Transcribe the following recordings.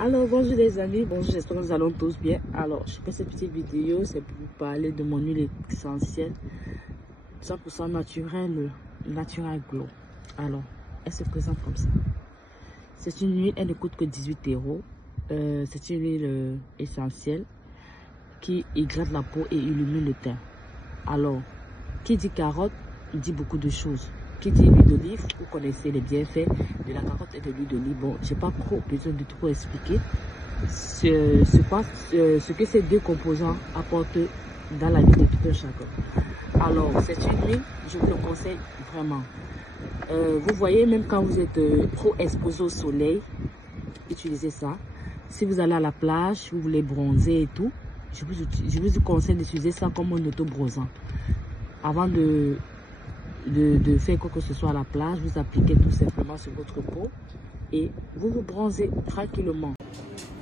Alors bonjour les amis, bonjour, j'espère que nous allons tous bien. Alors je fais cette petite vidéo, c'est pour vous parler de mon huile essentielle 100% naturelle, Natural Glow. Alors elle se présente comme ça. C'est une huile, elle ne coûte que 18 €. C'est une huile essentielle qui hydrate la peau et illumine le teint. Alors qui dit carotte dit beaucoup de choses. Qui dit huile d'olive, vous connaissez les bienfaits de la carotte et de l'huile d'olive. Bon, j'ai pas trop besoin de trop expliquer ce que ces deux composants apportent dans la vie de tout un chacun. Alors, c'est une huile, je vous le conseille vraiment. Vous voyez, même quand vous êtes trop exposé au soleil, utilisez ça. Si vous allez à la plage, vous voulez bronzer et tout, je vous conseille d'utiliser ça comme un auto-bronzant. Avant de faire quoi que ce soit à la plage, vous appliquez tout simplement sur votre peau et vous vous bronzez tranquillement.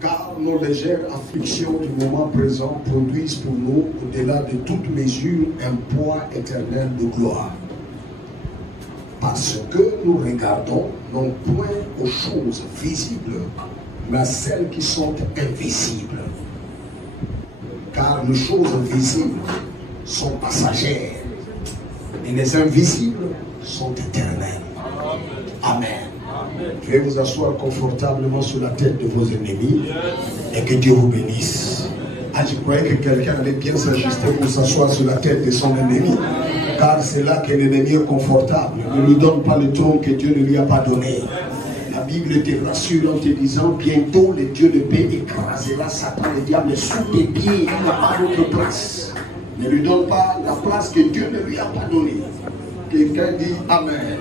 Car nos légères afflictions du moment présent produisent pour nous, au-delà de toute mesure, un poids éternel de gloire. Parce que nous regardons non point aux choses visibles, mais à celles qui sont invisibles. Car les choses visibles sont passagères. Et les invisibles sont éternels. Amen. Je vais vous asseoir confortablement sur la tête de vos ennemis et que Dieu vous bénisse. Ah, je croyais que quelqu'un allait bien s'ajuster pour s'asseoir sur la tête de son ennemi. Car c'est là que l'ennemi est confortable. Ne lui donne pas le trône que Dieu ne lui a pas donné. La Bible te rassure en te disant bientôt le Dieu de paix écrasera Satan, le diable sous tes pieds. Il n'a pas d'autre place. Ne lui donne pas la place que Dieu ne lui a pas donnée. Quelqu'un dit Amen.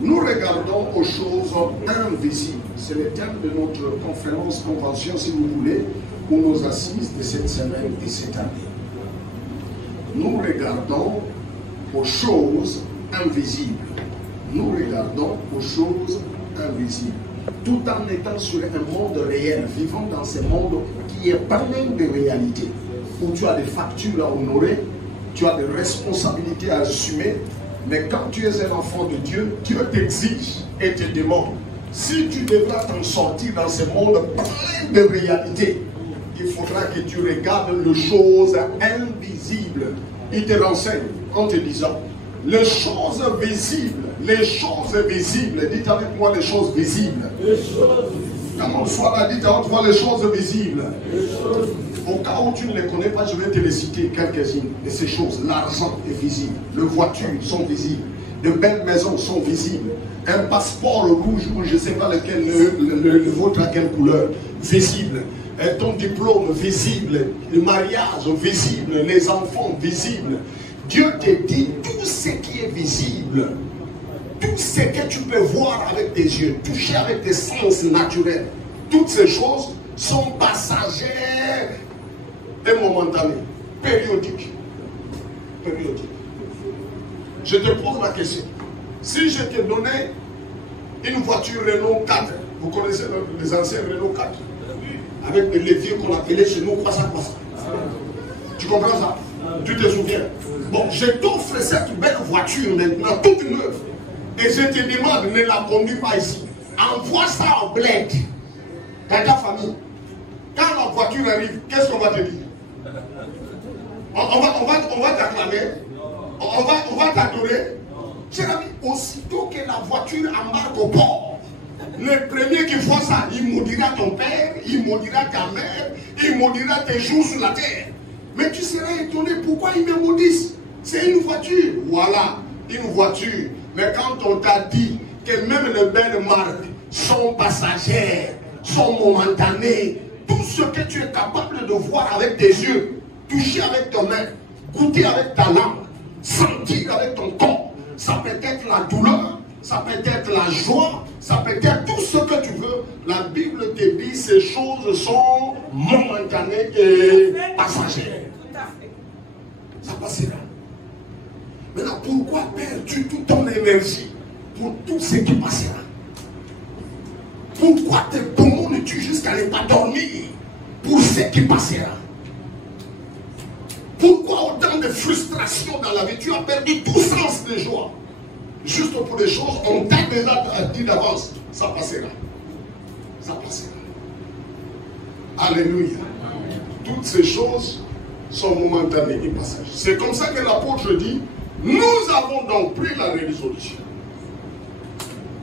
Nous regardons aux choses invisibles. C'est le thème de notre conférence convention, si vous voulez, ou nos assises de cette semaine et cette année. Nous regardons aux choses invisibles. Nous regardons aux choses invisibles. Tout en étant sur un monde réel, vivant dans ce monde qui est plein de réalités. Où tu as des factures à honorer, tu as des responsabilités à assumer, mais quand tu es un enfant de Dieu, Dieu t'exige et te demande, si tu devras t'en sortir dans ce monde plein de réalités, il faudra que tu regardes les choses invisibles. Il te renseigne en te disant, les choses visibles, dites avec moi les choses visibles. Comment soit là, dites avec moi les choses visibles. Au cas où tu ne les connais pas, je vais te les citer quelques-unes de ces choses. L'argent est visible, les voitures sont visibles, de belles maisons sont visibles, un passeport rouge ou je ne sais pas lequel, le vôtre à quelle couleur, visible, ton diplôme visible, le mariage visible, les enfants visibles. Dieu te dit tout ce qui est visible, tout ce que tu peux voir avec tes yeux, toucher avec tes sens naturels, toutes ces choses sont passagères et momentanées, périodiques. Je te pose la question. Si je te donnais une voiture Renault 4, vous connaissez les anciens Renault 4, avec des leviers qu'on appelait chez nous croissant. Tu comprends ça? Tu te souviens? Bon, je t'offre cette belle voiture maintenant, toute neuve. Et je te demande, ne la conduis pas ici. Envoie ça en bled dans ta famille. Quand la voiture arrive, qu'est-ce qu'on va te dire? On va t'acclamer. On va t'adorer. Cher ami, aussitôt que la voiture embarque au port, le premier qui voit ça, il maudira ton père, il maudira ta mère, il maudira tes jours sur la terre. Mais tu seras étonné, pourquoi ils me maudissent? C'est une voiture. Voilà, une voiture. Mais quand on t'a dit que même les belles marques sont passagères, sont momentanées, tout ce que tu es capable de voir avec tes yeux, toucher avec tes mains, goûter avec ta langue, sentir avec ton corps, ça peut être la douleur, ça peut être la joie, ça peut être tout ce que tu veux. La Bible te dit ces choses sont momentanées et passagères. Ça passera. Maintenant, pourquoi perds-tu toute ton énergie pour tout ce qui passera? Pourquoi tes poumons ne tuent jusqu'à ne pas dormir pour ce qui passera? Pourquoi autant de frustration dans la vie? Tu as perdu tout sens de joie. Juste pour des choses, on t'a déjà dit d'avance, ça passera. Ça passera. Alléluia. Toutes ces choses sont momentanées et passagères. C'est comme ça que l'apôtre dit, nous avons donc pris la résolution.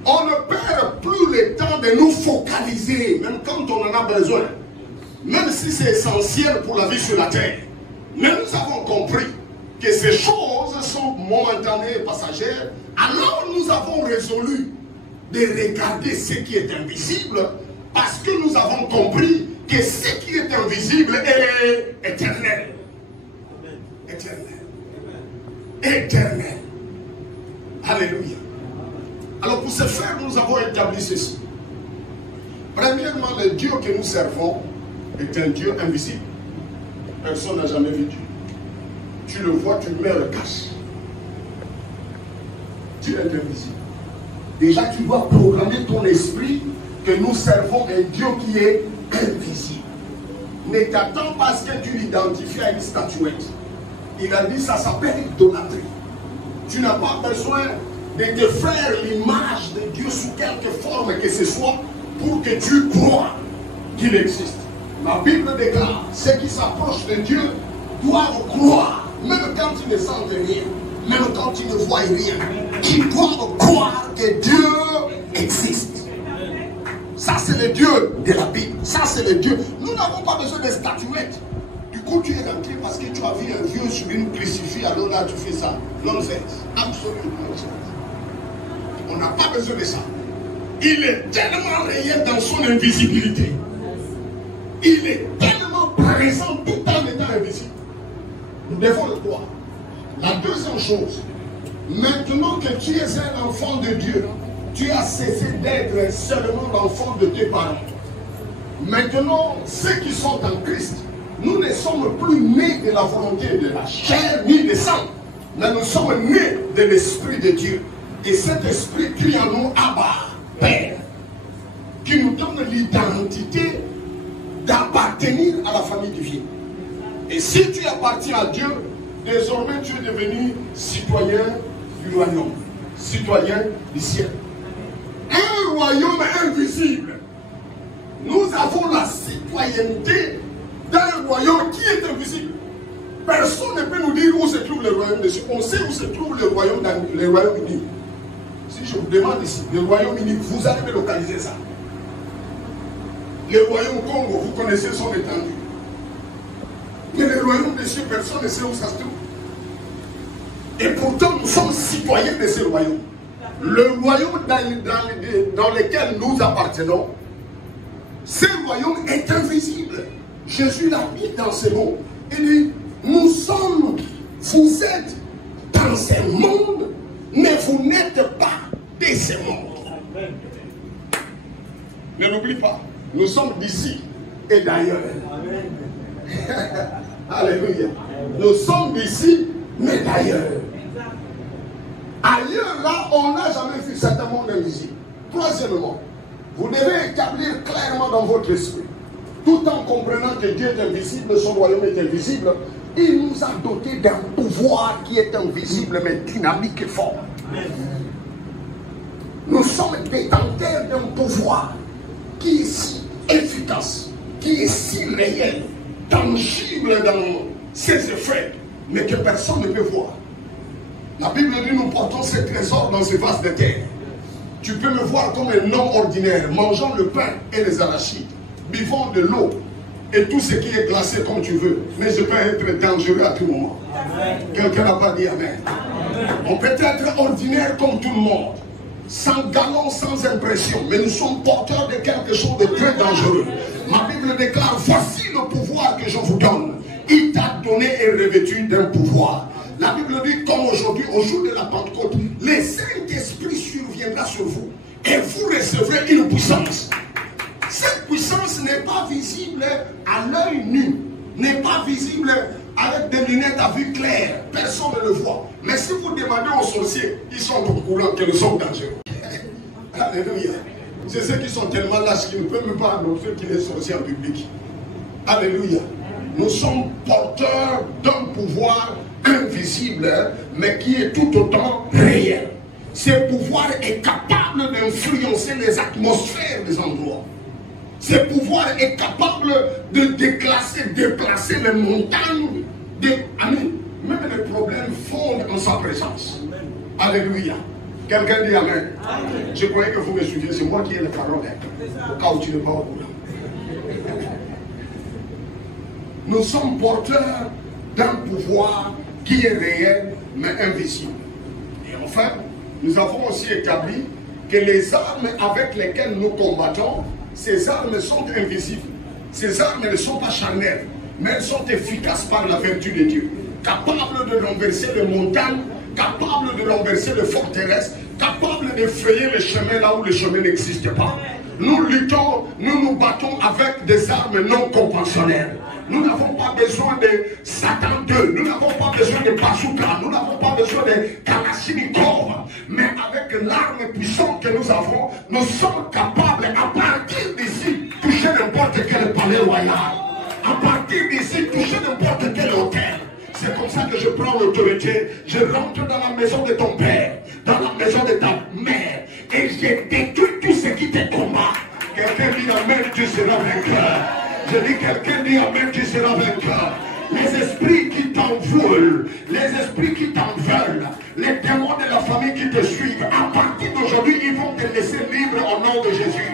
On ne perd plus le temps de nous focaliser, même quand on en a besoin. Même si c'est essentiel pour la vie sur la terre. Mais nous avons compris que ces choses sont momentanées et passagères. Alors nous avons résolu de regarder ce qui est invisible, parce que nous avons compris que ce qui est invisible est éternel. Éternel. Éternel. Alléluia. Alors pour ce faire, nous avons établi ceci. Premièrement, le Dieu que nous servons est un Dieu invisible. Personne n'a jamais vu Dieu. Tu le vois, tu le mets le cache. Dieu est invisible. Déjà, tu dois programmer ton esprit que nous servons un Dieu qui est invisible. Ne t'attends pas à ce que tu l'identifies à une statuette. Il a dit ça s'appelle idolâtrie. Tu n'as pas besoin de te faire l'image de Dieu sous quelque forme que ce soit pour que tu crois qu'il existe. La Bible déclare, ceux qui s'approchent de Dieu doivent croire, même quand ils ne sentent rien, même quand ils ne voient rien, ils doivent croire que Dieu existe. Ça c'est le Dieu de la Bible, ça c'est le Dieu. Nous n'avons pas besoin de statuettes. Du coup tu es rentré parce que tu as vu un vieux sur une crucifix, alors là tu fais ça. Nonsense, absolument nonsense. On n'a pas besoin de ça. Il est tellement réel dans son invisibilité. Il est tellement présent tout en étant invisible. Nous devons le croire. La deuxième chose, maintenant que tu es un enfant de Dieu, tu as cessé d'être seulement l'enfant de tes parents. Maintenant, ceux qui sont en Christ, nous ne sommes plus nés de la volonté de la chair ni de sang, mais nous sommes nés de l'Esprit de Dieu. Et cet Esprit crie en nous, Abba, Père, qui nous donne l'identité d'appartenir à la famille divine. Et si tu appartiens à Dieu, désormais tu es devenu citoyen du royaume, citoyen du ciel. Un royaume invisible. Nous avons la citoyenneté d'un royaume qui est invisible. Personne ne peut nous dire où se trouve le royaume des cieux. On sait où se trouve le royaume uni. Si je vous demande ici, le Royaume-Uni, vous allez me localiser ça. Le Royaume Congo, vous connaissez son étendue. Mais le Royaume des cieux, personne ne sait où ça se trouve. Et pourtant, nous sommes citoyens de ce royaume. Le royaume dans lequel nous appartenons, ce royaume est invisible. Jésus l'a mis dans ce mot. Il dit, nous sommes, vous êtes dans ce monde, mais vous n'êtes pas de ce monde. Ne l'oublie pas, nous sommes d'ici et d'ailleurs. Alléluia. Nous sommes d'ici, mais d'ailleurs. Ailleurs, là, on n'a jamais vu cet monde invisible. Troisièmement, vous devez établir clairement dans votre esprit, tout en comprenant que Dieu est invisible, son royaume est invisible, il nous a dotés d'un pouvoir qui est invisible, mais dynamique et fort. Nous sommes détenteurs d'un pouvoir qui est si efficace, qui est si réel, tangible dans ses effets, mais que personne ne peut voir. La Bible dit, nous portons ces trésors dans ces vases de terre. Tu peux me voir comme un homme ordinaire, mangeant le pain et les arachides, buvant de l'eau et tout ce qui est glacé comme tu veux. Mais je peux être dangereux à tout moment. Quelqu'un n'a pas dit Amen. On peut être ordinaire comme tout le monde, sans galon, sans impression, mais nous sommes porteurs de quelque chose de très dangereux. Ma Bible déclare, voici le pouvoir que je vous donne. Il t'a donné et revêtu d'un pouvoir. La Bible dit, comme aujourd'hui, au jour de la Pentecôte, le Saint-Esprit surviendra sur vous et vous recevrez une puissance. Cette puissance n'est pas visible à l'œil nu, n'est pas visible avec des lunettes à vue claire. Personne ne le voit. Mais si vous demandez aux sorciers, ils sont au courant que nous sommes dangereux. Alléluia. C'est ceux qui sont tellement lâches qu'ils ne peuvent même pas annoncer qu'il est sorcier en public. Alléluia. Nous sommes porteurs d'un pouvoir invisible, mais qui est tout autant réel. Ce pouvoir est capable d'influencer les atmosphères des endroits. Ce pouvoir est capable de déplacer les montagnes. Amen. Même les problèmes fondent en sa présence. Alléluia. Quelqu'un dit Amen. Amen. Je croyais que vous me suiviez. C'est moi qui ai les paroles. Au cas où tu n'es pas au bout. Nous sommes porteurs d'un pouvoir qui est réel mais invisible. Et enfin, nous avons aussi établi que les armes avec lesquelles nous combattons, ces armes sont invisibles. Ces armes ne sont pas charnelles, mais elles sont efficaces par la vertu de Dieu. Capables de renverser les montagnes, capables de renverser les forteresses, capables de frayer les chemins là où les chemins n'existent pas. Nous luttons, nous nous battons avec des armes non conventionnelles. Nous n'avons pas besoin de Satan 2, nous n'avons pas besoin de bazooka, nous n'avons pas besoin de Kalachnikov, mais avec l'arme puissante que nous avons, nous sommes capables à partir d'ici toucher n'importe quel palais royal, à partir d'ici toucher n'importe quel hôtel. C'est comme ça que je prends l'autorité, je rentre dans la maison de ton père, dans la maison de ta mère, et je détruis tout ce qui te combat. Quelqu'un dit Amen, tu seras vainqueur. Je dis quelqu'un dit Amen, tu seras vainqueur. Les esprits qui t'en veulent, les esprits qui t'en veulent, les démons de la famille qui te suivent, à partir d'aujourd'hui, ils vont te laisser libre au nom de Jésus.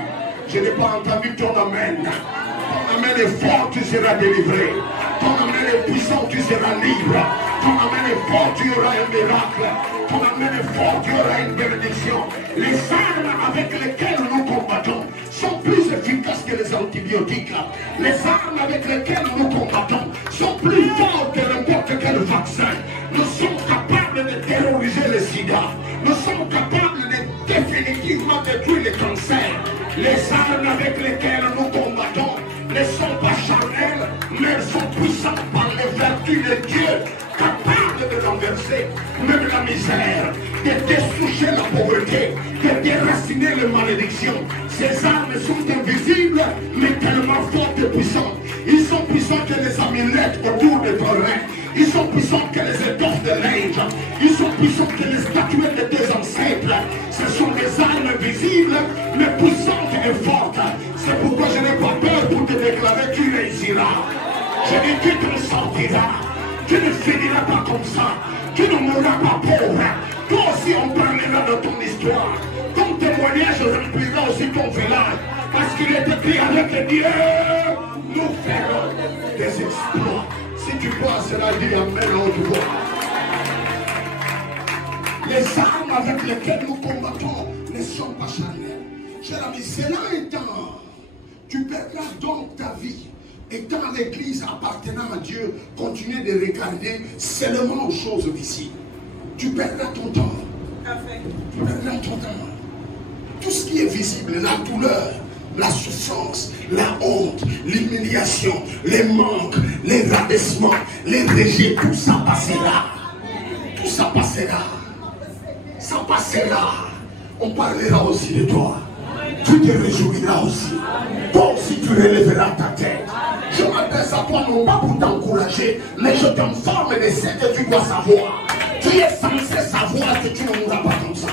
Je n'ai pas entendu ton Amen. Ton Amen est fort, tu seras délivré. Ton Amen est puissant, tu seras libre. Ton Amen est fort, tu auras un miracle. Ton Amen est fort, tu auras une bénédiction. Les armes avec lesquelles nous combattons sont plus efficaces que les antibiotiques. Les armes avec lesquelles nous combattons sont plus fortes que n'importe quel vaccin. Nous sommes capables de terroriser le sida. Nous sommes capables de définitivement détruire le cancer. Les armes avec lesquelles nous combattons ne sont pas charnelles, mais elles sont puissantes par les vertus de Dieu, capables de renverser même la misère, de dessoucher la pauvreté, de déraciner les malédictions. Ces armes sont invisibles, mais tellement fortes et puissantes. Ils sont puissants que les amulettes autour de ton rein. Ils sont puissants que les étoffes de linge. Ils sont puissants que les statuettes de tes ancêtres. Ce sont des armes visibles, mais puissantes et fortes. C'est pourquoi je n'ai pas peur pour te déclarer tu réussiras. Je dis tu te sortiras. Tu ne finiras pas comme ça. Tu ne mourras pas pauvre. Toi aussi on parlera de ton histoire. Ton témoignage remplira aussi ton village. Parce qu'il est écrit avec Dieu, nous ferons des exploits. Si tu crois cela, dit Amen en haute voix. Les armes avec lesquelles nous combattons ne sont pas charnelles. Cher ami, cela étant, tu perdras donc ta vie. Et quand l'église appartenant à Dieu continue de regarder seulement aux choses visibles, tu perdras ton temps. Tu perdras ton temps. Tout ce qui est visible, la douleur, la souffrance, la honte, l'humiliation, les manques, les rabaissements, les rejets, tout ça passera. Tout ça passera. Ça passera. On parlera aussi de toi. Tu te réjouiras aussi. Toi aussi tu relèveras ta tête. Je m'adresse à toi non pas pour t'encourager, mais je t'informe de ce que tu dois savoir. Tu es censé savoir que tu ne mourras pas comme ça.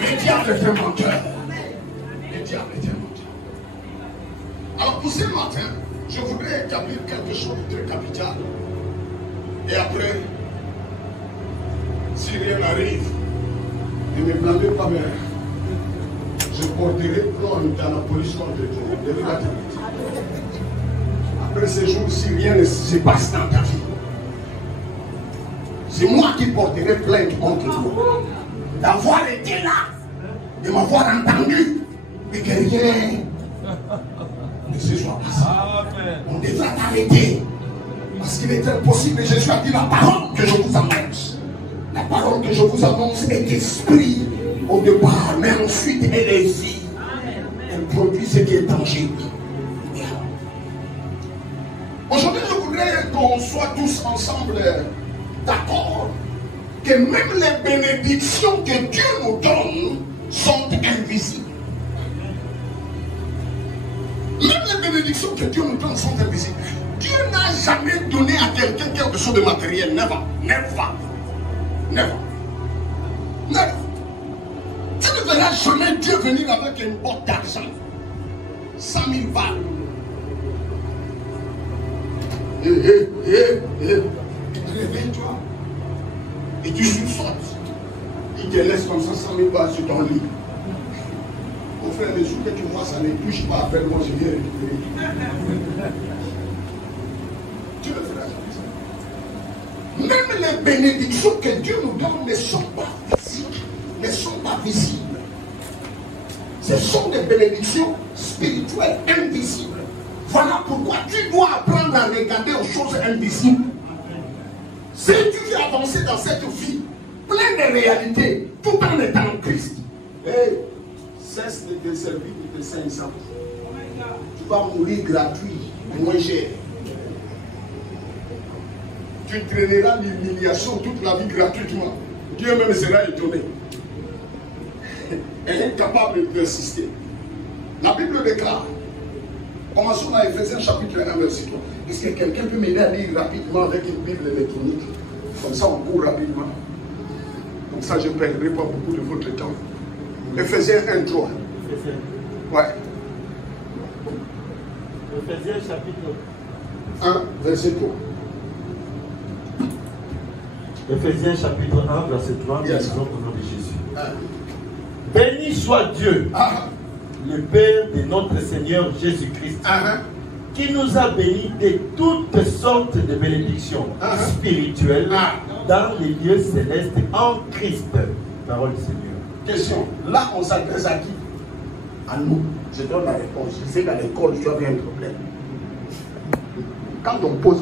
Le diable est un menteur. Le diable est un menteur. Alors pour ce matin, je voudrais établir quelque chose de très capital. Et après, si rien n'arrive, ne me blâmez pas, mais je porterai plainte à la police contre toi. Après ce jour, si rien ne se passe dans ta vie, c'est moi qui porterai plainte contre toi. D'avoir été là, de m'avoir entendu, et que rien ne se soit passé. On devra t'arrêter. Parce qu'il est impossible, et Jésus a dit la parole que je vous annonce. La parole que je vous annonce est esprit au départ, mais ensuite elle est vie. Elle produit ce qui est tangible. Aujourd'hui, je voudrais qu'on soit tous ensemble d'accord que même les bénédictions que Dieu nous donne sont invisibles. Même les bénédictions que Dieu nous donne sont invisibles. Dieu n'a jamais donné à quelqu'un quelque chose de matériel. Never. Never. Never. Never. Tu ne verras jamais Dieu venir avec une botte d'argent. 100 000 balles. Réveille-toi. Et tu sursautes. Il te laisse comme ça 100 000 balles sur ton lit. Au frère, le jour que tu vois, ça ne touche pas. Appelle-moi, je viens récupérer. Tu le feras jamais ça. Même les bénédictions que Dieu nous donne ne sont pas physiques, ne sont pas visibles. Ce sont des bénédictions spirituelles, invisibles. Voilà pourquoi tu dois apprendre à regarder aux choses invisibles. Si tu veux avancer dans cette vie pleine de réalités, tout en étant en Christ, hey, cesse de te servir de tes 500. Tu vas mourir gratuit, moins cher. Tu traîneras l'humiliation toute la vie gratuitement. Dieu même sera étonné. Elle est capable de persister. La Bible déclare. Commençons à Ephésiens chapitre 1, verset 3. Est-ce que quelqu'un peut m'aider à lire rapidement avec une Bible électronique? Comme ça, on court rapidement. Comme ça, je ne perdrai pas beaucoup de votre temps. Ephésiens 1, 3. Ouais. Ephésiens chapitre 1, verset 3. Ephésiens chapitre 1, verset 3. Yes. Au nom de Jésus. Ah. Béni soit Dieu, le Père de notre Seigneur Jésus-Christ, qui nous a bénis de toutes sortes de bénédictions spirituelles dans les lieux célestes en Christ. Parole du Seigneur. Question. Là, on s'adresse à qui? À nous. Je donne la réponse. Je sais qu'à l'école, tu as bien un problème. Quand on pose